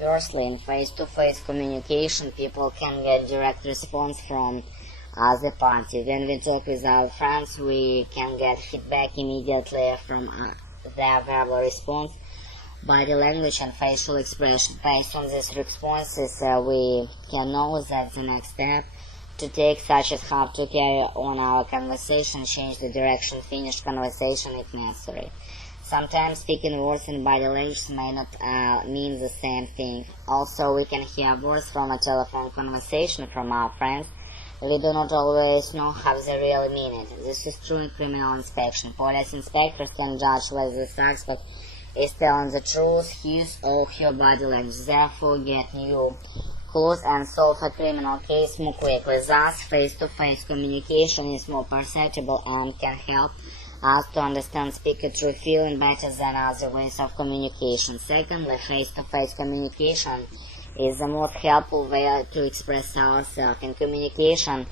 Firstly, in face-to-face communication, people can get direct response from other party. When we talk with our friends, we can get feedback immediately from their verbal response, body language and facial expression. Based on these responses, we can know that the next step to take, such as how to carry on our conversation, change the direction, finish conversation if necessary. Sometimes speaking words in body language may not mean the same thing. Also, we can hear words from a telephone conversation from our friends. We do not always know how they really mean it. This is true in criminal inspection. Police inspectors can judge whether the suspect is telling the truth, his or her body language. Therefore, get new clues and solve a criminal case more quickly. Thus, face-to-face communication is more perceptible and can help us to understand speaker true feeling better than other ways of communication. Secondly, face-to-face communication is the most helpful way to express ourselves. In communication,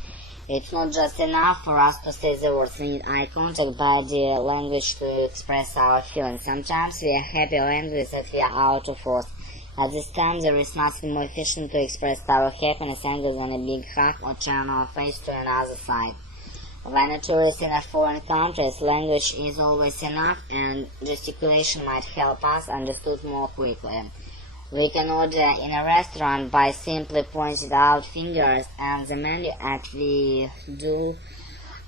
it's not just enough for us to say the words. We need eye contact, body language to express our feelings. Sometimes we are happy or angry that we are out of words. At this time, there is nothing more efficient to express our happiness, anger than a big hug or turn our face to another side. When a tourist in a foreign country, language is always enough, and gesticulation might help us understood more quickly. We can order in a restaurant by simply pointing out fingers and the menu, and we do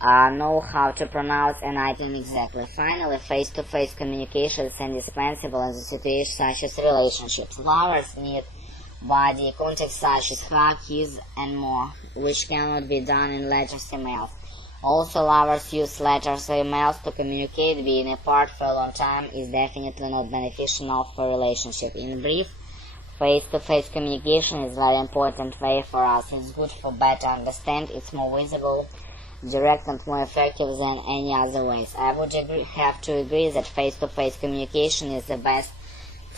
know how to pronounce an item exactly. Finally, face-to-face communication is indispensable in the situations such as relationships. Lovers need body contact such as hug, kiss, and more, which cannot be done in letters or emails. Also, lovers use letters or emails to communicate. Being apart for a long time is definitely not beneficial for a relationship. In brief, face-to-face communication is a very important way for us. It's good for better understand. It's more visible, direct, and more effective than any other ways. I would have to agree that face-to-face communication is the best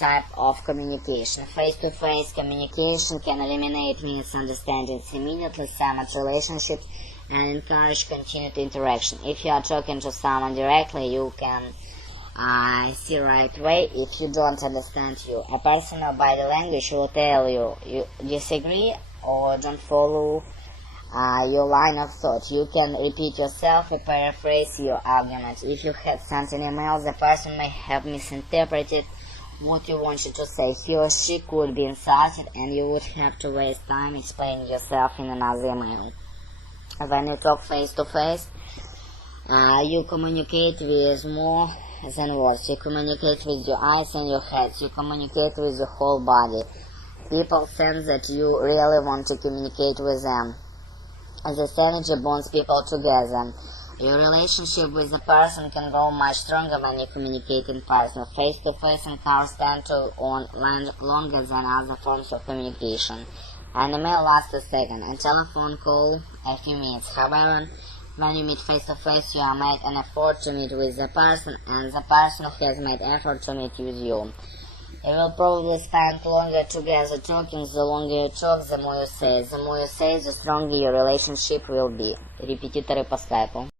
type of communication. Face-to-face communication can eliminate misunderstandings immediately, cement relationships, and encourage continued interaction. If you are talking to someone directly, you can see right away if you don't understand you. A personal body language will tell you disagree or don't follow your line of thought. You can repeat yourself or paraphrase your argument. If you had sent an email, the person may have misinterpreted what you wanted to say. He or she could be insulted, and you would have to waste time explaining yourself in another email. When you talk face-to-face, you communicate with more than words. You communicate with your eyes and your head. You communicate with your whole body. People sense that you really want to communicate with them. This energy bonds people together. Your relationship with the person can grow much stronger when you communicate in person. Face-to-face encounters tend to last longer than other forms of communication. An email lasts a second, a telephone call a few minutes. However, when you meet face-to-face, you are made an effort to meet with the person, and the person has made effort to meet with you. You will probably spend longer together talking. The longer you talk, the more you say. The more you say, the stronger your relationship will be. Репетиторы по скайпу.